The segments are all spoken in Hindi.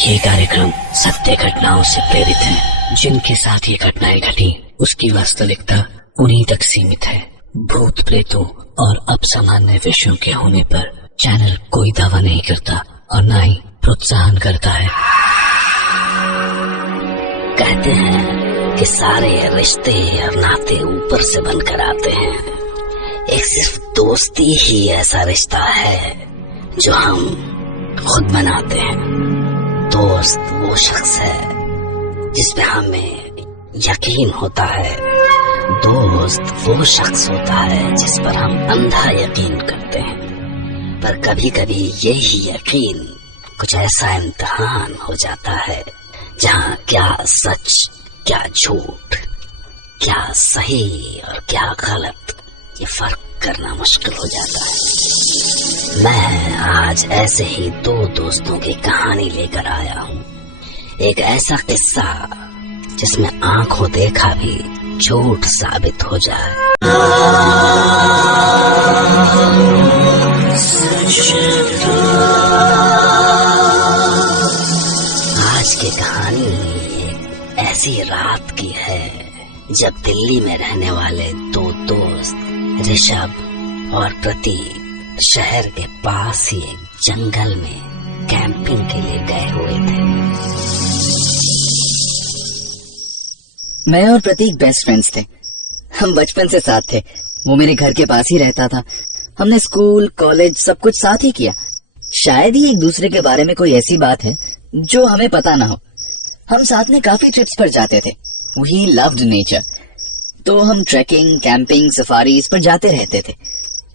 ये कार्यक्रम सत्य घटनाओं से प्रेरित है। जिनके साथ ये घटनाएं घटी उसकी वास्तविकता उन्हीं तक सीमित है। भूत प्रेतों और अपसामान्य विषयों के होने पर चैनल कोई दावा नहीं करता और न ही प्रोत्साहन करता है। कहते हैं कि सारे रिश्ते और नाते ऊपर से बनकर आते हैं। एक सिर्फ दोस्ती ही ऐसा रिश्ता है जो हम खुद बनाते हैं। दोस्त वो शख्स है जिस पे हमें यकीन होता है। दोस्त वो शख्स होता है जिस पर हम अंधा यकीन करते हैं। पर कभी कभी यही यकीन कुछ ऐसा इम्तिहान हो जाता है जहाँ क्या सच क्या झूठ, क्या सही और क्या गलत, ये फर्क करना मुश्किल हो जाता है। मैं आज ऐसे ही दो दोस्तों की कहानी लेकर आया हूँ। एक ऐसा किस्सा जिसमें आंखों देखा भी झूठ साबित हो जाए। आज की कहानी एक ऐसी रात की है जब दिल्ली में रहने वाले दो दोस्त ऋषभ और प्रतीक शहर के पास ही एक जंगल में कैंपिंग के लिए गए हुए थे। मैं और प्रतीक बेस्ट फ्रेंड्स थे। हम बचपन से साथ थे। वो मेरे घर के पास ही रहता था। हमने स्कूल कॉलेज सब कुछ साथ ही किया। शायद ही एक दूसरे के बारे में कोई ऐसी बात है जो हमें पता ना हो। हम साथ में काफी ट्रिप्स पर जाते थे। वी लव्ड नेचर, तो हम ट्रैकिंग, कैंपिंग, सफारीज पर जाते रहते थे।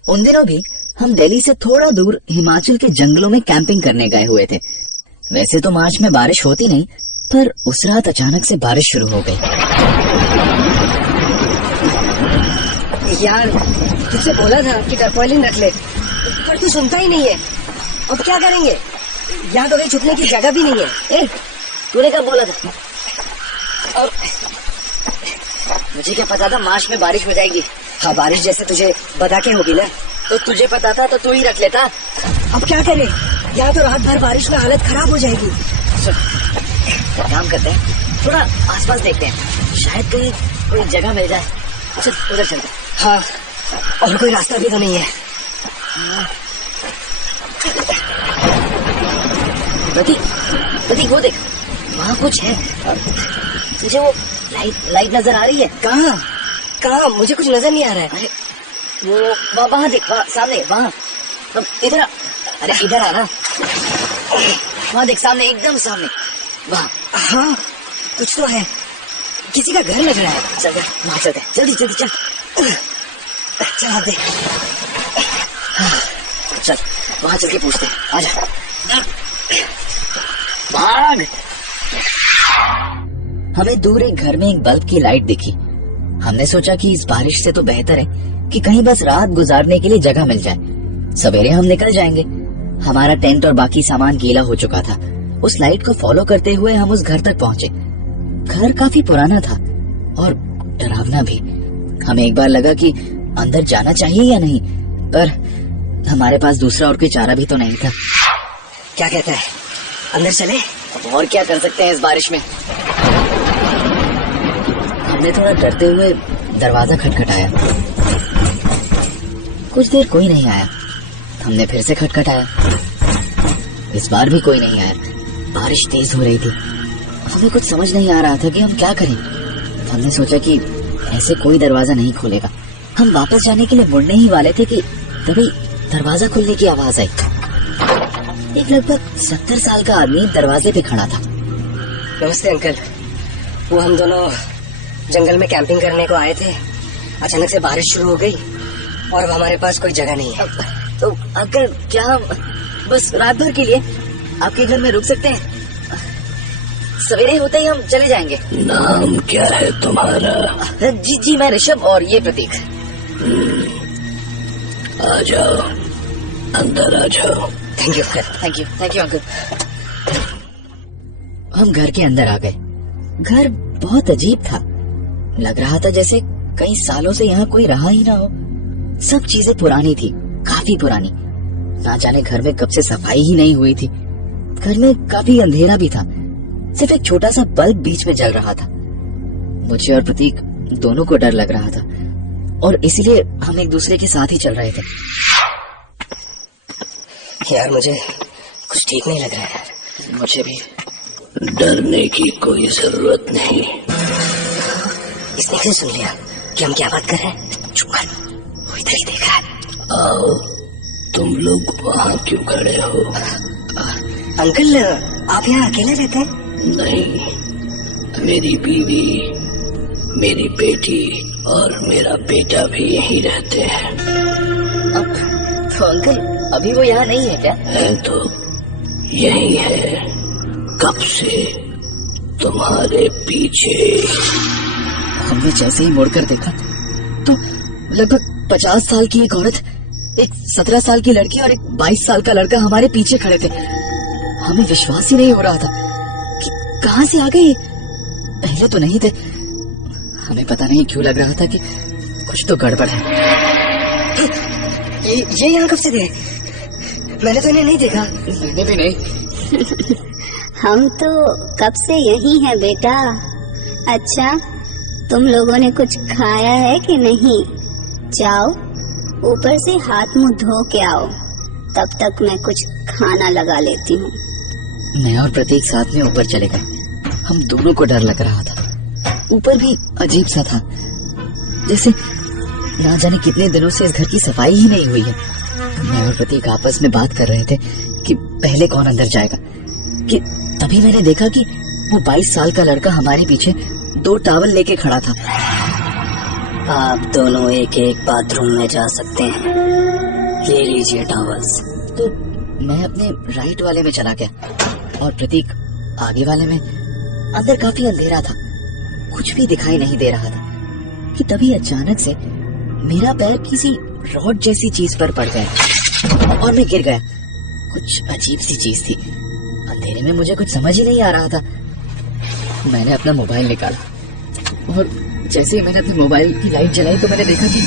उन दिनों भी हम दिल्ली से थोड़ा दूर हिमाचल के जंगलों में कैंपिंग करने गए हुए थे। वैसे तो मार्च में बारिश होती नहीं, पर उस रात अचानक से बारिश शुरू हो गई। यार, तुझसे बोला था कि टरपॉलिन रख ले, पर तू सुनता ही नहीं है। अब क्या करेंगे? यहाँ तो कहीं छुपने की जगह भी नहीं है। ए, तूने कब बोला था? और मुझे क्या पता था मार्च में बारिश हो जाएगी। हाँ, बारिश जैसे तुझे बता के होगी ना। तो तुझे पता था तो तू ही रख लेता। अब क्या करें? यहाँ तो रात भर बारिश में हालत खराब हो जाएगी। काम करते हैं, थोड़ा आसपास देखते हैं, शायद कहीं कोई जगह मिल जाए। चल उधर चलते हैं। हाँ, और कोई रास्ता भी तो नहीं है। प्रतीक वो देख, वहाँ कुछ है। तुझे वो लाइट नजर आ रही है? कहाँ कहाँ? मुझे कुछ नजर नहीं आ रहा है। अरे वो वहाँ देख, वहाँ सामने, वहाँ इधर। अरे इधर आ ना, वहाँ देख सामने, एकदम सामने वहाँ। हाँ, कुछ तो है। किसी का घर लग रहा है। चल वहाँ चलते, जल्दी जल्दी चल। चला दे। चल वहाँ चल के पूछते, आजा भाग। हमें दूर एक घर में एक बल्ब की लाइट दिखी। हमने सोचा कि इस बारिश से तो बेहतर है कि कहीं बस रात गुजारने के लिए जगह मिल जाए। सवेरे हम निकल जाएंगे। हमारा टेंट और बाकी सामान गीला हो चुका था। उस लाइट को फॉलो करते हुए हम उस घर तक पहुंचे। घर काफी पुराना था और डरावना भी। हमें एक बार लगा कि अंदर जाना चाहिए या नहीं, पर हमारे पास दूसरा और कोई चारा भी तो नहीं था। क्या कहता है, अंदर चले? और क्या कर सकते हैं इस बारिश में। हमने थोड़ा डरते हुए दरवाजा खटखटाया। कुछ देर कोई नहीं आया। हमने फिर से खटखटाया। इस बार भी कोई नहीं आया। बारिश तेज हो रही थी। हमें कुछ समझ नहीं आ रहा था कि हम क्या करें। हमने सोचा कि ऐसे कोई दरवाजा नहीं खोलेगा। हम वापस जाने के लिए मुड़ने ही वाले थे कि तभी दरवाजा खुलने की आवाज आई। एक लगभग 70 साल का आदमी दरवाजे पे खड़ा था। नमस्ते अंकल। वो हम दोनों जंगल में कैंपिंग करने को आए थे। अचानक से बारिश शुरू हो गई और अब हमारे पास कोई जगह नहीं है। तो अंकल, क्या हम बस रात भर के लिए आपके घर में रुक सकते हैं? सवेरे होते ही हम चले जाएंगे। नाम क्या है तुम्हारा? जी मैं ऋषभ और ये प्रतीक। आ जाओ, अंदर आ जाओ। Thank you uncle. हम घर के अंदर आ गए। घर बहुत अजीब था। लग रहा था जैसे कई सालों से यहाँ कोई रहा ही ना हो। सब चीजें पुरानी थी, काफी पुरानी। ना जाने घर में कब से सफाई ही नहीं हुई थी। घर में काफी अंधेरा भी था, सिर्फ एक छोटा सा बल्ब बीच में जल रहा था। मुझे और प्रतीक दोनों को डर लग रहा था और इसीलिए हम एक दूसरे के साथ ही चल रहे थे। यार मुझे कुछ ठीक नहीं लग रहा है यार। मुझे भी। डरने की कोई जरूरत नहीं। इसने क्यों सुन लिया कि हम क्या बात कर रहे हैं? चुप कर, वो इधर ही देख रहा है। आओ, तुम लोग वहाँ क्यों खड़े हो? अंकल, आप यहाँ अकेले रहते हैं? नहीं, मेरी बीवी, मेरी बेटी और मेरा बेटा भी यहीं रहते हैं। अब तो अंकल अभी वो यहाँ नहीं है क्या? है तो यही है, कब से तुम्हारे पीछे। हमने जैसे ही मुड़कर देखा तो लगभग 50 साल की एक औरत, एक 17 साल की लड़की और एक 22 साल का लड़का हमारे पीछे खड़े थे। हमें विश्वास ही नहीं हो रहा था कि कहाँ से आ गए। पहले तो नहीं थे। हमें पता नहीं क्यों लग रहा था कि कुछ तो गड़बड़ है। ये यहाँ कब से थे? मैंने तो इन्हें नहीं देखा। मैंने भी नहीं। हम तो कब से यही हैं बेटा। अच्छा, तुम लोगों ने कुछ खाया है कि नहीं? जाओ ऊपर से हाथ मुंह धो के आओ, तब तक मैं कुछ खाना लगा लेती हूँ। मैं और प्रतीक साथ में ऊपर चले गए। हम दोनों को डर लग रहा था। ऊपर भी अजीब सा था, जैसे ना जाने कितने दिनों से इस घर की सफाई ही नहीं हुई है। मैं और प्रतीक आपस में बात कर रहे थे कि पहले कौन अंदर जाएगा, कि तभी मैंने देखा कि वो 22 साल का लड़का हमारे पीछे 2 टॉवल लेके खड़ा था। आप दोनों एक एक बाथरूम में जा सकते हैं, ले लीजिए टॉवल्स। तो मैं अपने राइट वाले में चला गया और प्रतीक आगे वाले में। अंदर काफी अंधेरा था, कुछ भी दिखाई नहीं दे रहा था कि तभी अचानक से मेरा पैर किसी रॉड जैसी चीज पर पड़ गया और मैं गिर गया। कुछ अजीब सी चीज थी। अंधेरे में मुझे कुछ समझ ही नहीं आ रहा था। मैंने अपना मोबाइल निकाला और जैसे ही मैंने अपने मोबाइल की लाइट जलाई तो मैंने देखा कि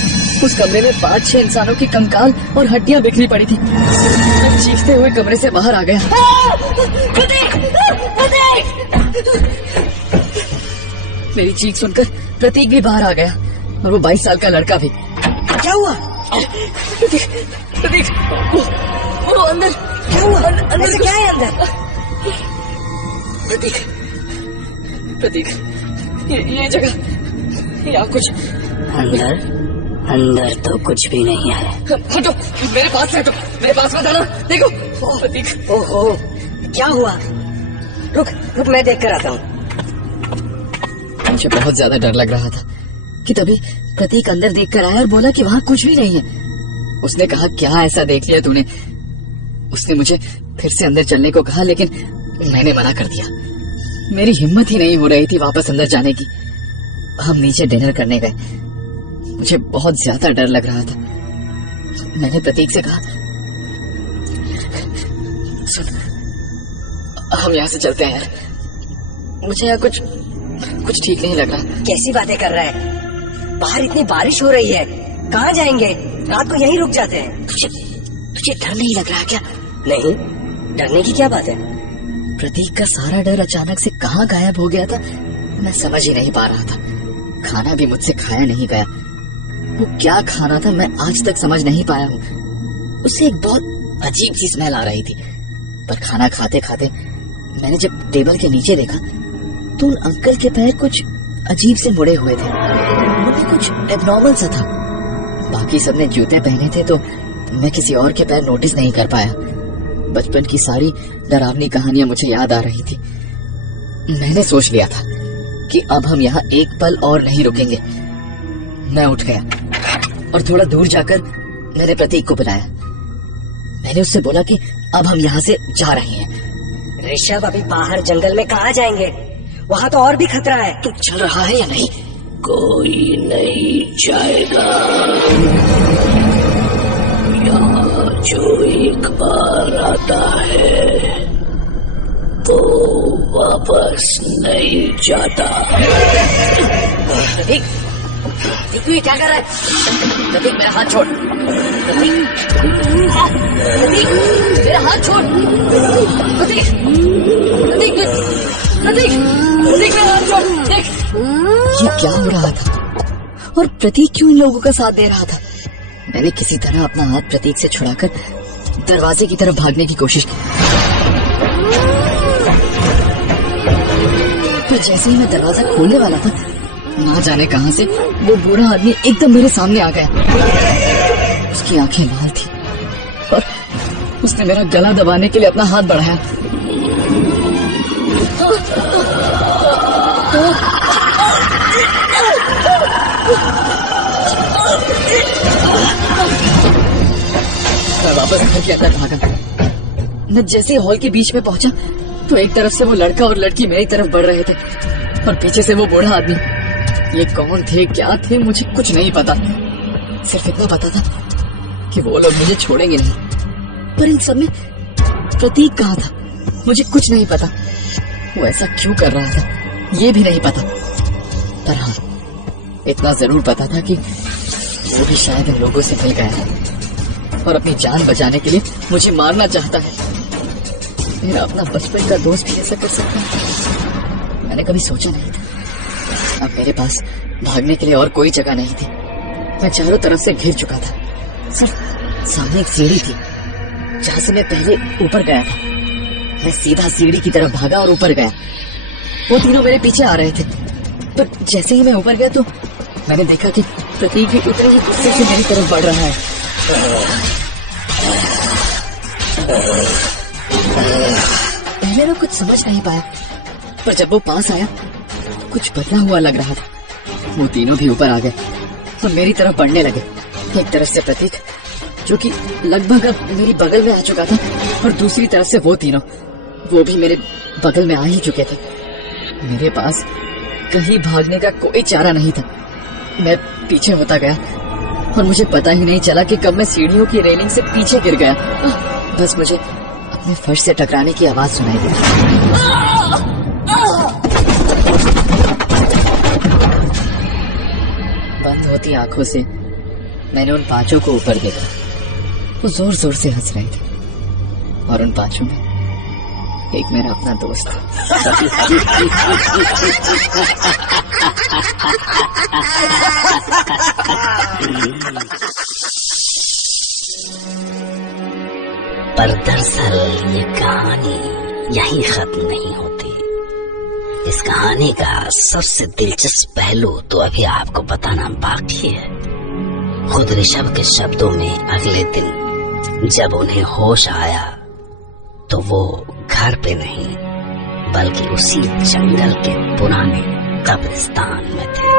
उस कमरे में 5-6 इंसानों की कंकाल और हड्डियां बिखरी पड़ी थी। मैं चीखते हुए कमरे से बाहर आ गया। मेरी चीख सुनकर प्रतीक भी बाहर आ गया और वो 22 साल का लड़का भी। क्या हुआ? प्रतीक, वो अंदर। क्या हुआ? अंदर क्या है अंदर? प्रतीक, ये जगह, यहाँ कुछ। अंदर तो कुछ भी नहीं है। हटो, मेरे पास से हटो, मेरे पास मत आना। देखो प्रतीक। ओहो, क्या हुआ? रुक मैं देख कर आता हूँ। मुझे बहुत ज्यादा डर लग रहा था कि तभी प्रतीक अंदर देखकर आया और बोला कि वहाँ कुछ भी नहीं है। उसने कहा, क्या ऐसा देख लिया तूने? उसने मुझे फिर से अंदर चलने को कहा, लेकिन मैंने मना कर दिया। मेरी हिम्मत ही नहीं हो रही थी वापस अंदर जाने की। हम नीचे डिनर करने गए। मुझे बहुत ज्यादा डर लग रहा था। मैंने प्रतीक से कहा, सुन, हम यहाँ से चलते हैं यार, मुझे यहाँ कुछ ठीक नहीं लग रहा। कैसी बातें कर रहा है? बाहर इतनी बारिश हो रही है, कहाँ जाएंगे? रात को यहीं रुक जाते हैं। तुझे डर नहीं लग रहा क्या? नहीं, डरने की क्या बात है? प्रतीक का सारा डर अचानक से कहाँ गायब हो गया था, मैं समझ ही नहीं पा रहा था। खाना भी मुझसे खाया नहीं गया। वो क्या खाना था मैं आज तक समझ नहीं पाया हूँ। उससे एक बहुत अजीब सी स्मेल आ रही थी। पर खाना खाते खाते मैंने जब टेबल के नीचे देखा तो उन अंकल के पैर कुछ अजीब से मुड़े हुए थे। उनमें कुछ एबनॉर्मल सा था। बाकी सबने जूते पहने थे तो मैं किसी और के पैर नोटिस नहीं कर पाया। बचपन की सारी डरावनी कहानियां मुझे याद आ रही थी। मैंने सोच लिया था कि अब हम यहाँ एक पल और नहीं रुकेंगे। मैं उठ गया और थोड़ा दूर जाकर मैंने प्रतीक को बुलाया। मैंने उससे बोला कि अब हम यहाँ से जा रहे हैं। ऋषभ, अभी बाहर जंगल में कहाँ जाएंगे? वहाँ तो और भी खतरा है। तू चल रहा है या नहीं? कोई नहीं जाएगा। यहाँ जो एक बार आता है तो वापस नहीं जाता। प्रतीक, तू ये क्या कर रहा है? प्रतीक मेरा हाथ छोड़। प्रतीक, प्रतीक, मेरा हाथ छोड़। प्रतीक, प्रतीक, प्रतीक, प्रतीक, मेरा हाथ छोड़। देख, ये क्या हो रहा था और प्रतीक क्यों इन लोगों का साथ दे रहा था? मैंने किसी तरह अपना हाथ प्रतीक से छुड़ाकर दरवाजे की तरफ भागने की कोशिश की, पर जैसे ही मैं दरवाजा खोलने वाला था, ना जाने कहां से वो बूढ़ा आदमी एकदम मेरे सामने आ गया। उसकी आंखें लाल थी और उसने मेरा गला दबाने के लिए अपना हाथ बढ़ाया। मैं वापस घर के अंदर भागा। मैं जैसे हॉल के बीच में पहुंचा तो एक तरफ से वो लड़का और लड़की मेरी तरफ बढ़ रहे थे और पीछे से वो बूढ़ा आदमी। ये कौन थे, क्या थे, मुझे कुछ नहीं पता। सिर्फ इतना पता था कि वो लोग मुझे छोड़ेंगे नहीं। पर इन सब में प्रतीक कहाँ था, मुझे कुछ नहीं पता। वो ऐसा क्यों कर रहा था ये भी नहीं पता। पर हाँ, इतना जरूर पता था कि वो भी शायद इन लोगों से मिल गया है और अपनी जान बचाने के लिए मुझे मारना चाहता है। मेरा अपना बचपन का दोस्त भी ऐसा कर सकता है? मैंने कभी सोचा नहीं था। अब मेरे पास भागने के लिए और कोई जगह नहीं थी। मैं चारों तरफ से घिर चुका था। सिर्फ सामने एक सीढ़ी थी जहां से मैं पहले ऊपर गया था। मैं सीधा सीढ़ी की तरफ भागा और ऊपर गया। वो तीनों मेरे पीछे आ रहे थे, पर जैसे ही मैं ऊपर गया तो मैंने देखा कि प्रतीक भी उतने ही गुस्से से मेरी तरफ बढ़ रहा है। पहले मैं कुछ समझ नहीं पाया, पर जब वो पास आया कुछ बदला हुआ लग रहा था। वो तीनों भी ऊपर आ गए और मेरी तरफ बढ़ने लगे। एक तरफ से प्रतीक, जो कि लगभग अब मेरी बगल में आ चुका था, और दूसरी तरफ से वो तीनों, वो भी मेरे बगल में आ ही चुके थे। मेरे पास कहीं भागने का कोई चारा नहीं था। मैं पीछे होता गया और मुझे पता ही नहीं चला कि कब मैं सीढ़ियों की रेलिंग से पीछे गिर गया। बस मुझे अपने फर्श से टकराने की आवाज सुनाई दी। बंद होती आंखों से मैंने उन पांचों को ऊपर देखा। वो जोर जोर से हंस रहे थे और उन पांचों में एक मेरा अपना दोस्त था। पर दरअसल ये कहानी यहीं खत्म नहीं होती। इस कहानी का सबसे दिलचस्प पहलू तो अभी आपको बताना बाकी है। खुद ऋषभ के शब्दों में अगले दिन जब उन्हें होश आया तो वो घर पे नहीं बल्कि उसी जंगल के पुराने कब्रिस्तान में थे,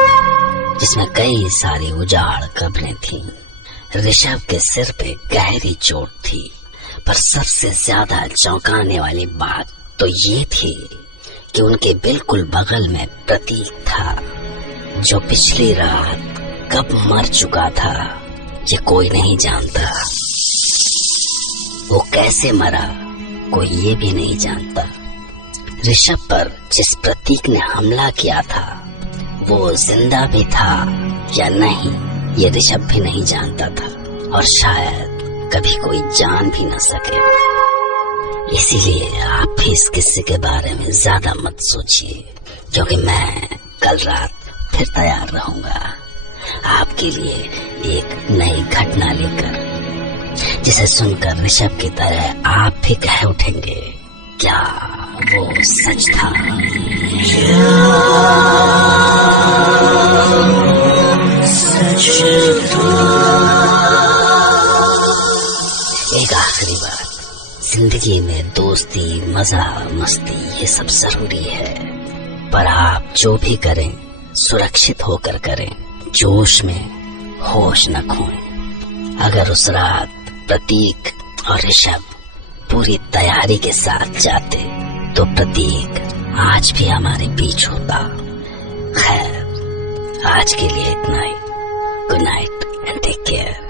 जिसमें कई सारी उजाड़ कब्रें थीं। ऋषभ के सिर पे गहरी चोट थी, पर सबसे ज्यादा चौंकाने वाली बात तो ये थी कि उनके बिल्कुल बगल में प्रतीक था, जो पिछली रात कब मर चुका था ये कोई नहीं जानता। वो कैसे मरा कोई ये भी नहीं जानता। ऋषभ पर जिस प्रतीक ने हमला किया था वो जिंदा भी था या नहीं ये ऋषभ भी नहीं जानता था, और शायद कभी कोई जान भी न सके। इसीलिए आप भी इस किस्से के बारे में ज्यादा मत सोचिए, क्योंकि मैं कल रात फिर तैयार रहूंगा आपके लिए एक नई घटना लेकर, जिसे सुनकर ऋषभ की तरह आप भी कह उठेंगे, क्या वो सच था? एक आखिरी बात, जिंदगी में दोस्ती, मजा, मस्ती ये सब जरूरी है, पर आप जो भी करें सुरक्षित होकर करें, जोश में होश न खोएं। अगर उस रात प्रतीक और ऋषभ पूरी तैयारी के साथ जाते तो प्रतीक आज भी हमारे बीच होता। खैर, आज के लिए इतना ही। Good night and take care.